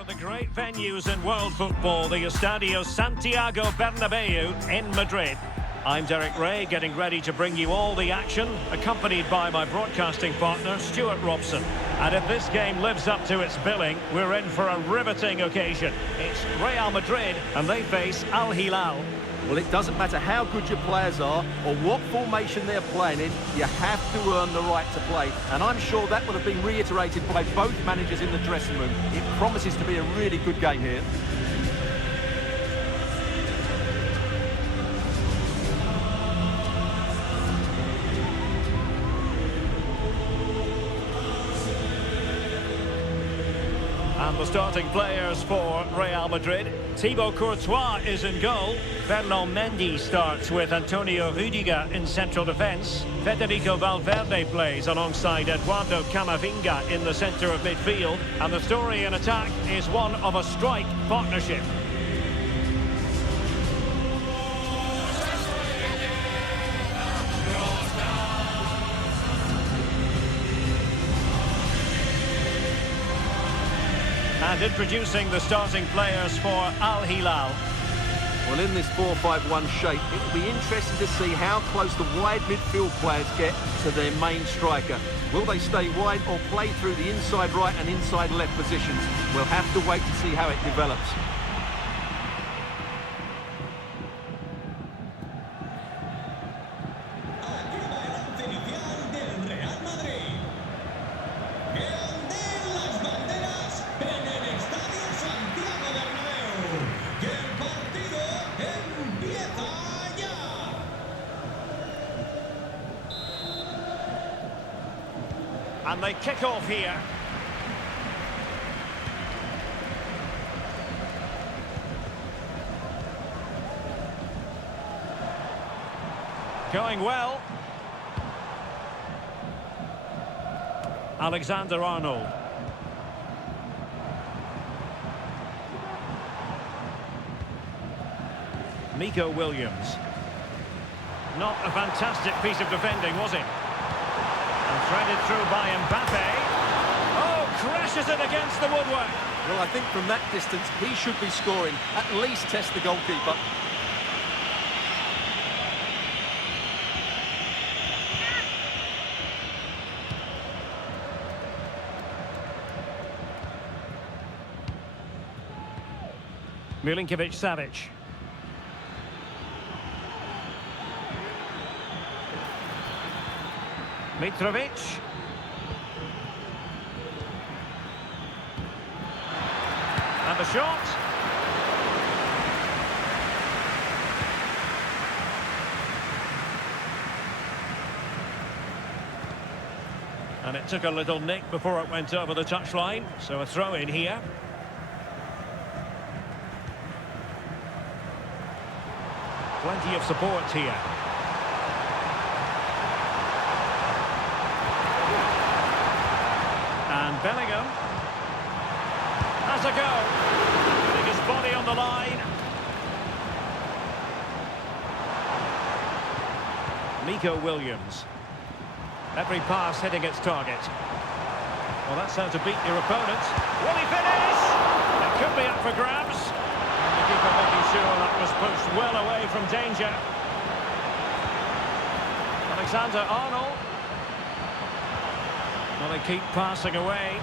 of the great venues in world football, the Estadio Santiago Bernabeu in Madrid. I'm Derek Ray, getting ready to bring you all the action, accompanied by my broadcasting partner, Stuart Robson. And if this game lives up to its billing, we're in for a riveting occasion. It's Real Madrid, and they face Al Hilal. Well, it doesn't matter how good your players are or what formation they're playing in, you have to earn the right to play. And I'm sure that will have been reiterated by both managers in the dressing room. It promises to be a really good game here. And the starting players for Real Madrid. Thibaut Courtois is in goal. Ferland Mendy starts with Antonio Rüdiger in central defence. Federico Valverde plays alongside Eduardo Camavinga in the centre of midfield. And the story in attack is one of a strike partnership. And introducing the starting players for Al Hilal. Well, in this 4-5-1 shape, it will be interesting to see how close the wide midfield players get to their main striker. Will they stay wide or play through the inside right and inside left positions? We'll have to wait to see how it develops. And they kick off here. Going well. Alexander-Arnold. Nico Williams. Not a fantastic piece of defending, was it? And threaded through by Mbappe. Oh, crashes it against the woodwork. Well, I think from that distance, he should be scoring. At least test the goalkeeper. Milinkovic-Savic. Mitrovic. And the shot. And it took a little nick before it went over the touchline, so a throw in here. Plenty of support here. And Bellingham has a go, putting his body on the line. Nico Williams. Every pass hitting its target. Well, that's how to beat your opponent. Will he finish? It could be up for grabs. And the keeper making sure that was pushed well away from danger. Alexander-Arnold. Well, they keep passing away.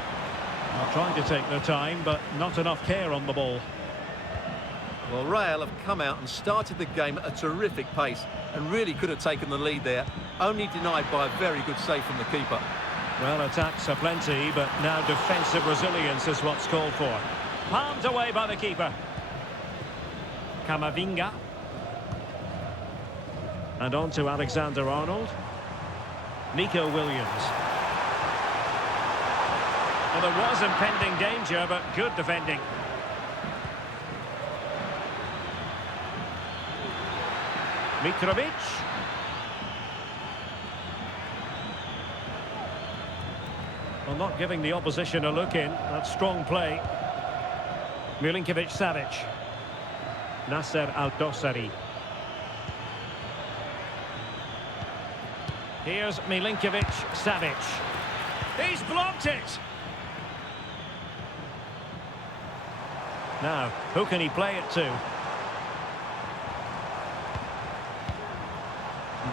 Well, trying to take their time, but not enough care on the ball. Well, Real have come out and started the game at a terrific pace and really could have taken the lead there, only denied by a very good save from the keeper. Well, attacks are plenty, but now defensive resilience is what's called for. Palmed away by the keeper. Camavinga. And on to Alexander-Arnold. Nico Williams. Well, there was impending danger, but good defending. Mitrovic. Well, not giving the opposition a look in. That's strong play. Milinkovic-Savic. Nasser Al-Dossari. Here's Milinkovic-Savic. He's blocked it. Now, who can he play it to?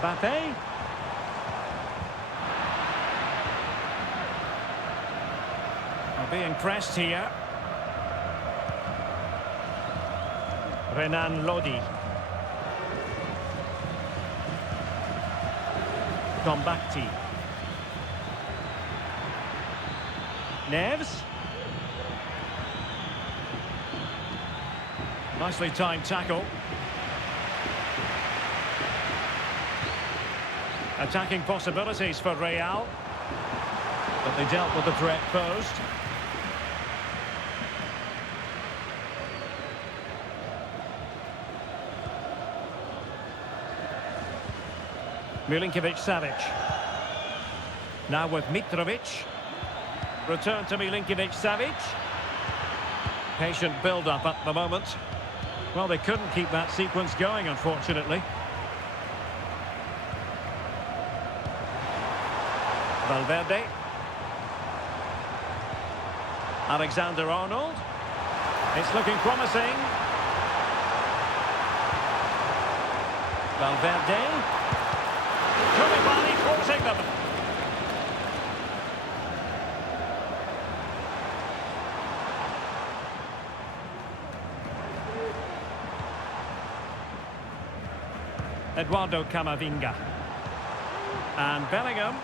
Mbappe. They're being pressed here. Renan Lodi. Gombakti. Neves. Nicely timed tackle. Attacking possibilities for Real. But they dealt with the threat posed. Milinkovic-Savic. Now with Mitrovic. Return to Milinkovic-Savic. Patient build-up at the moment. Well, they couldn't keep that sequence going, unfortunately. Valverde. Alexander-Arnold. It's looking promising. Valverde. Koulibaly forcing them. Eduardo Camavinga. And Bellingham.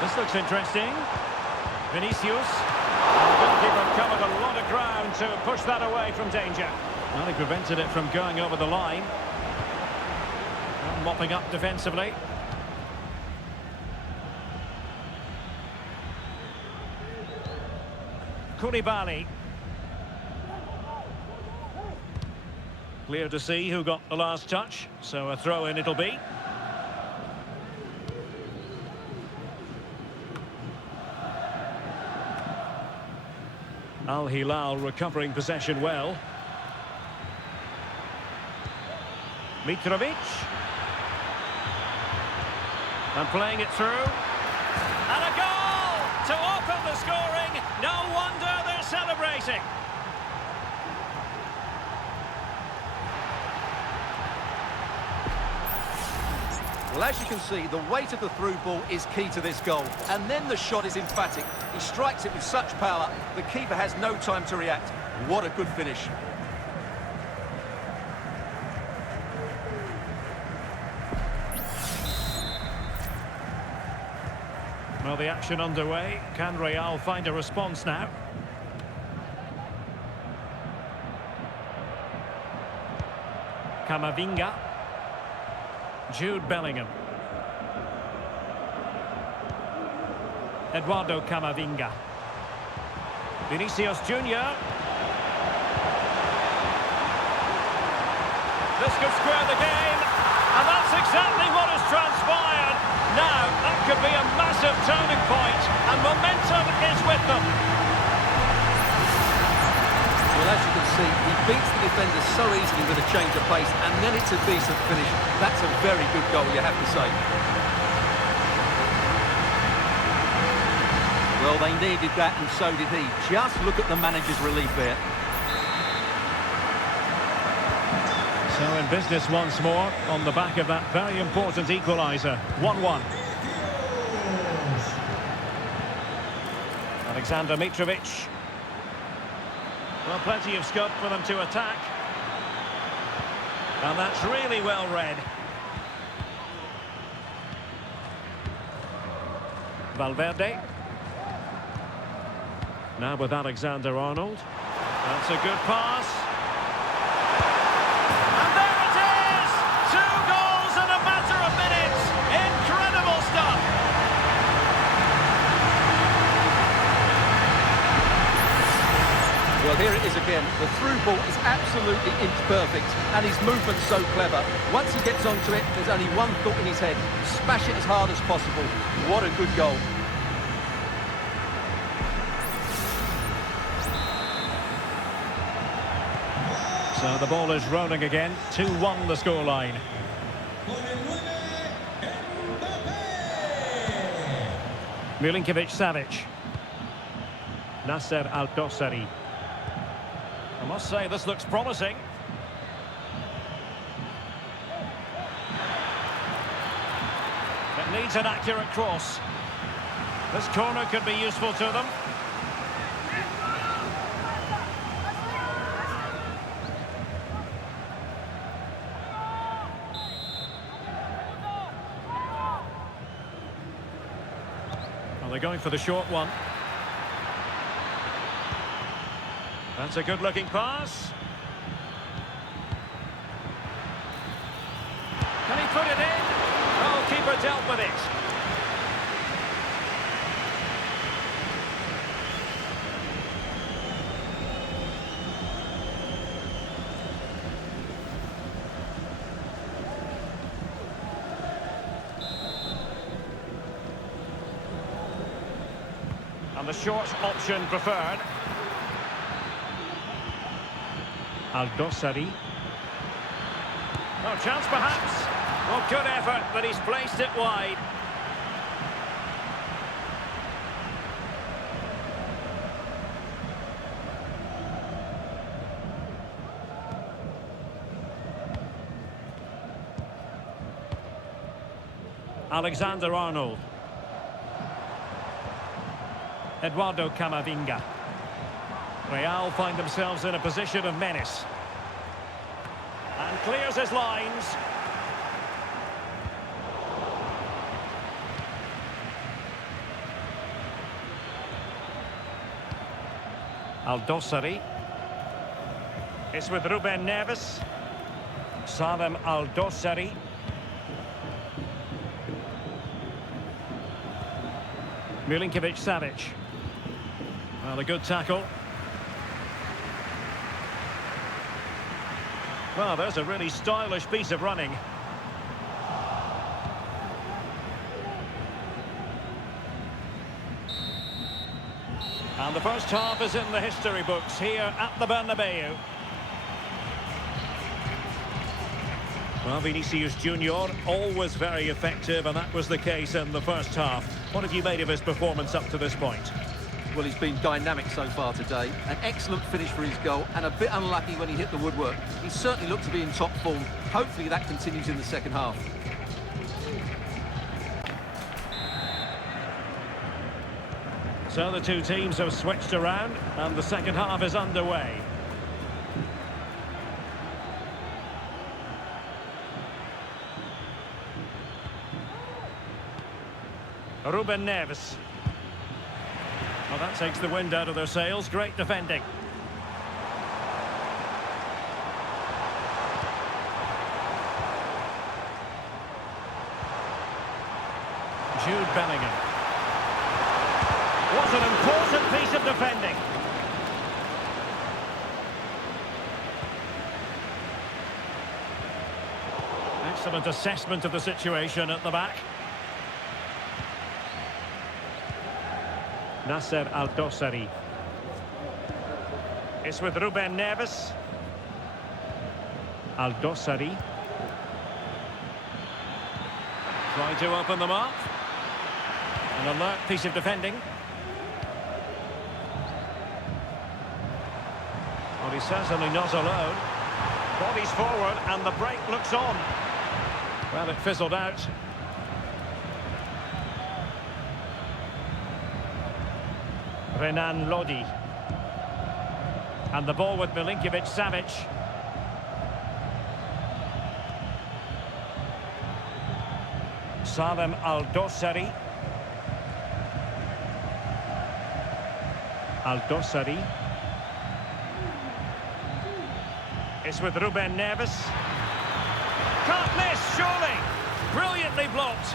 This looks interesting. Vinicius. The goalkeeper covered a lot of ground to push that away from danger. Well, he prevented it from going over the line. And mopping up defensively. Koulibaly. Clear to see who got the last touch, so a throw-in it'll be. Hilal recovering possession well. Mitrovic. And playing it through. And a goal to open the scoring. No wonder they're celebrating. Well, as you can see, the weight of the through ball is key to this goal. And then the shot is emphatic. He strikes it with such power, the keeper has no time to react. What a good finish. Well, the action underway. Can Real find a response now? Camavinga. Jude Bellingham. Eduardo Camavinga. Vinicius Junior. This could square the game, and that's exactly what has transpired. Now, that could be a massive turning point, and momentum is with them. Well, as you can see, he beats the defender so easily with a change of pace, and then it's a decent finish. That's a very good goal, you have to say. Well, they needed that, and so did he. Just look at the manager's relief there. So in business once more, on the back of that very important equaliser. 1-1. Alexander Mitrovic. Well, plenty of scope for them to attack. And that's really well read. Valverde. Now with Alexander-Arnold. That's a good pass. And there it is! 2 goals in a matter of minutes. Incredible stuff. Well, here it is again. The through ball is absolutely inch perfect, and his movement's so clever. Once he gets onto it, there's only one thought in his head: smash it as hard as possible. What a good goal. So the ball is rolling again. 2-1 the scoreline. Milinkovic-Savic. Nasser Al-Dossari. I must say, this looks promising. It needs an accurate cross. This corner could be useful to them. Well, they're going for the short one. That's a good-looking pass. Can he put it in? Oh, keeper dealt with it. And the short option preferred. Al-Dossari. No chance perhaps. Well, good effort, but he's placed it wide. Alexander-Arnold. Eduardo Camavinga. Real find themselves in a position of menace. And clears his lines. Al-Dossari. It's with Ruben Neves. Salem Al-Dossari. Milinkovic-Savic. Well, a good tackle. Well, there's a really stylish piece of running. And the first half is in the history books here at the Bernabeu. Well, Vinicius Junior, always very effective, and that was the case in the first half. What have you made of his performance up to this point? Well, he's been dynamic so far today. An excellent finish for his goal, and a bit unlucky when he hit the woodwork. He certainly looked to be in top form. Hopefully that continues in the second half. So the two teams have switched around, and the second half is underway. Ruben Neves. Well, that takes the wind out of their sails. Great defending. Jude Bellingham. What an important piece of defending. Excellent assessment of the situation at the back. Nasser Al-Dossari. It's with Ruben Neves. Al-Dossari. Trying to open them up. An alert piece of defending. Well, he's certainly not alone. Bodies forward and the break looks on. Well, it fizzled out. Renan Lodi. And the ball with Milinkovic-Savic. Salem Al-Dossari. Al-Dossari. It's with Ruben Neves. Can't miss, surely. Brilliantly blocked.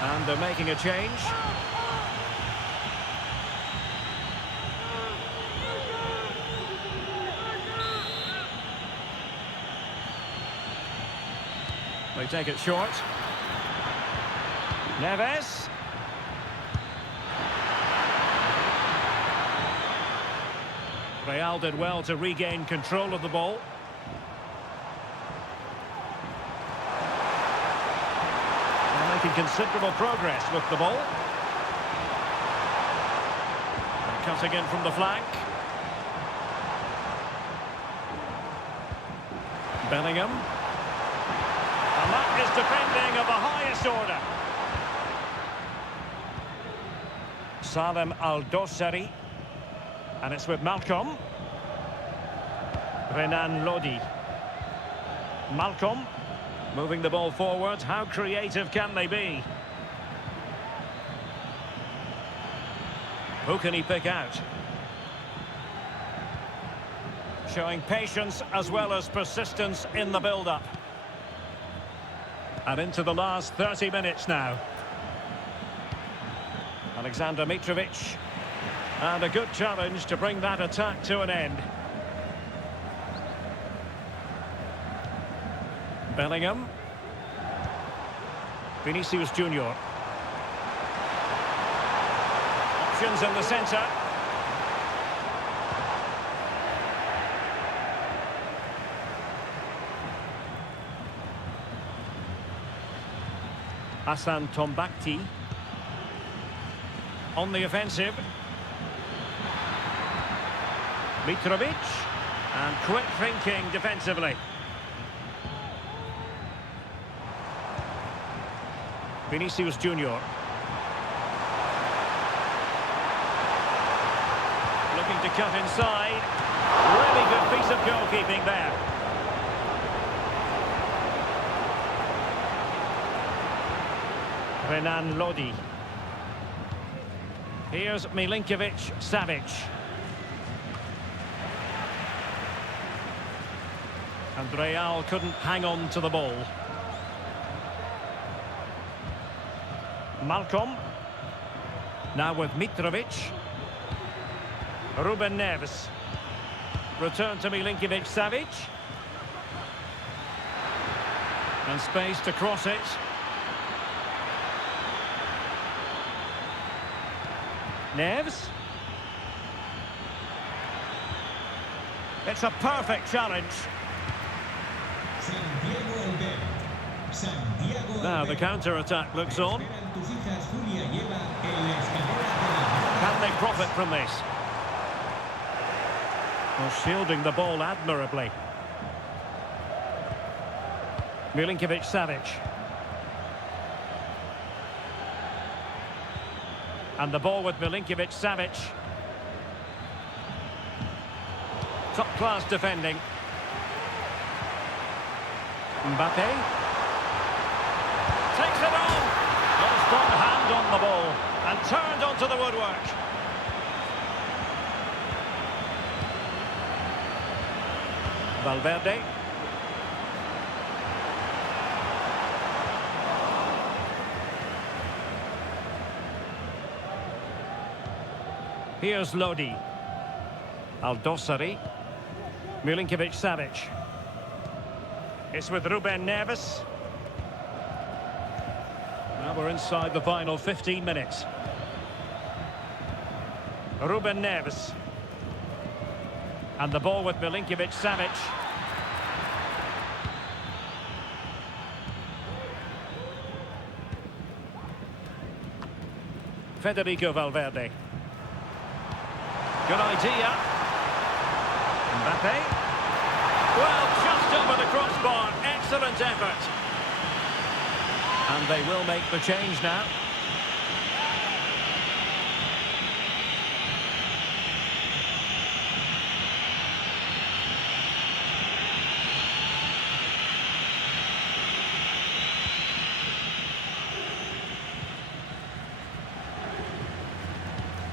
And they're making a change. They take it short. Neves. Real did well to regain control of the ball. making considerable progress with the ball. And cutting in from the flank. Bellingham. And that is defending of the highest order. Salem Al-Dossari. And it's with Malcolm. Renan Lodi. Malcolm. Moving the ball forward. How creative can they be? Who can he pick out? Showing patience as well as persistence in the build-up. And into the last 30 minutes now. Alexander Mitrovic. And a good challenge to bring that attack to an end. Bellingham. Vinicius Junior. Options in the centre. Hassan Tombakti. On the offensive. Mitrovic. And quick thinking defensively. Vinicius Junior. Looking to cut inside. Really good piece of goalkeeping there. Renan Lodi. Here's Milinkovic-Savic. And Real couldn't hang on to the ball. Malcolm. Now with Mitrovic. Ruben Neves. Return to Milinkovic-Savic. And space to cross it. Neves. It's a perfect challenge. Now the counter-attack looks on. Can they profit from this? Well, shielding the ball admirably. Milinkovic-Savic. And the ball with Milinkovic-Savic. Top-class defending. Mbappe. Takes it on. A strong hand on the ball. And turned onto the woodwork. Valverde. Here's Lodi. Al-Dossari. Milinkovic-Savic. It's with Ruben Neves. Now we're inside the final 15 minutes. Ruben Neves. And the ball with Milinkovic-Savic. Federico Valverde. Good idea. Mbappe. Well, just over the crossbar. Excellent effort. And they will make the change now.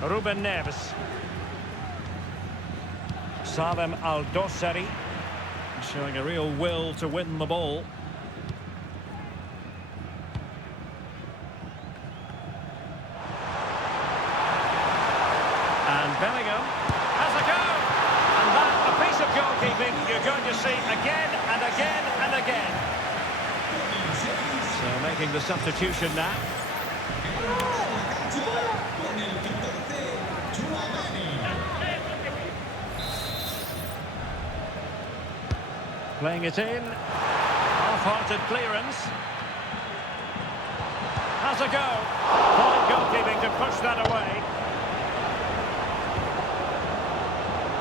Ruben Neves. Salem Al-Dossari showing a real will to win the ball. And Bellingham has a go. And that, a piece of goalkeeping you're going to see again and again and again. So making the substitution now. Playing it in. Half-hearted clearance. a go. Fine goalkeeping to push that away.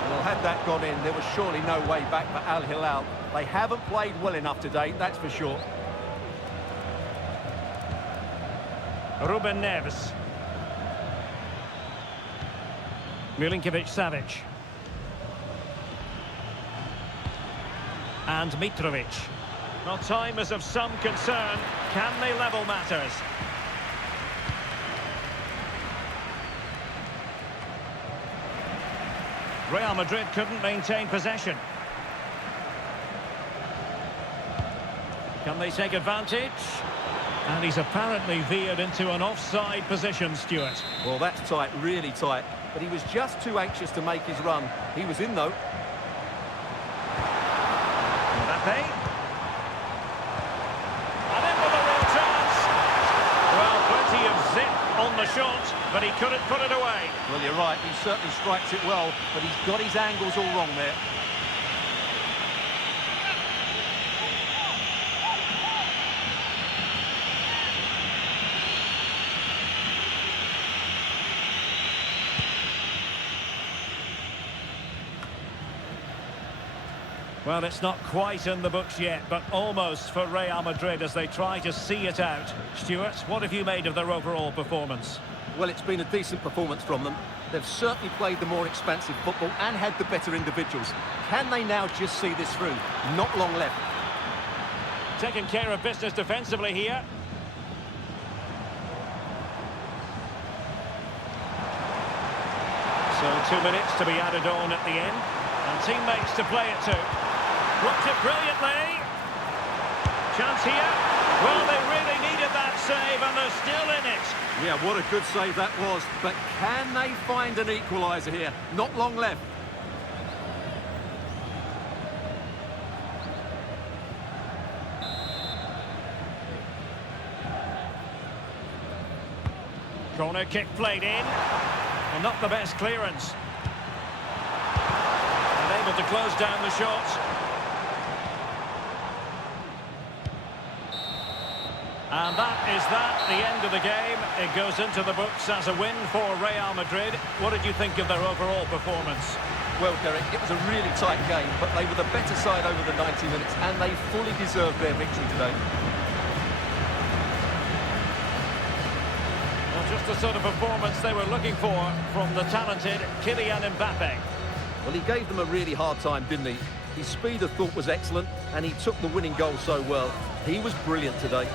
Well, had that gone in, there was surely no way back for Al Hilal. They haven't played well enough today, that's for sure. Ruben Neves. Milinkovic-Savic. And Mitrovic. Well, time is of some concern. Can they level matters? Real Madrid couldn't maintain possession. Can they take advantage? And he's apparently veered into an offside position, Stuart. Well, that's tight, really tight. But he was just too anxious to make his run. He was in, though. Mbappe. And in with a real chance. Well, plenty of zip on the shot, but he couldn't put it away. Well, you're right. He certainly strikes it well, but he's got his angles all wrong there. Well, it's not quite in the books yet, but almost for Real Madrid as they try to see it out. Stuart, what have you made of their overall performance? Well, it's been a decent performance from them. They've certainly played the more expansive football and had the better individuals. Can they now just see this through? Not long left. Taking care of business defensively here. So 2 minutes to be added on at the end. And teammates to play it to. Blocked it brilliantly. Chance here. Well, they really needed that save, and they're still in it. Yeah, what a good save that was. But can they find an equaliser here? Not long left. Corner kick played in. Well, not the best clearance. And able to close down the shot. And that is the end of the game. It goes into the books as a win for Real Madrid. What did you think of their overall performance? Well, Derek, it was a really tight game, but they were the better side over the 90 minutes, and they fully deserved their victory today. Well, just the sort of performance they were looking for from the talented Kylian Mbappe. Well, he gave them a really hard time, didn't he? His speed of thought was excellent, and he took the winning goal so well. He was brilliant today.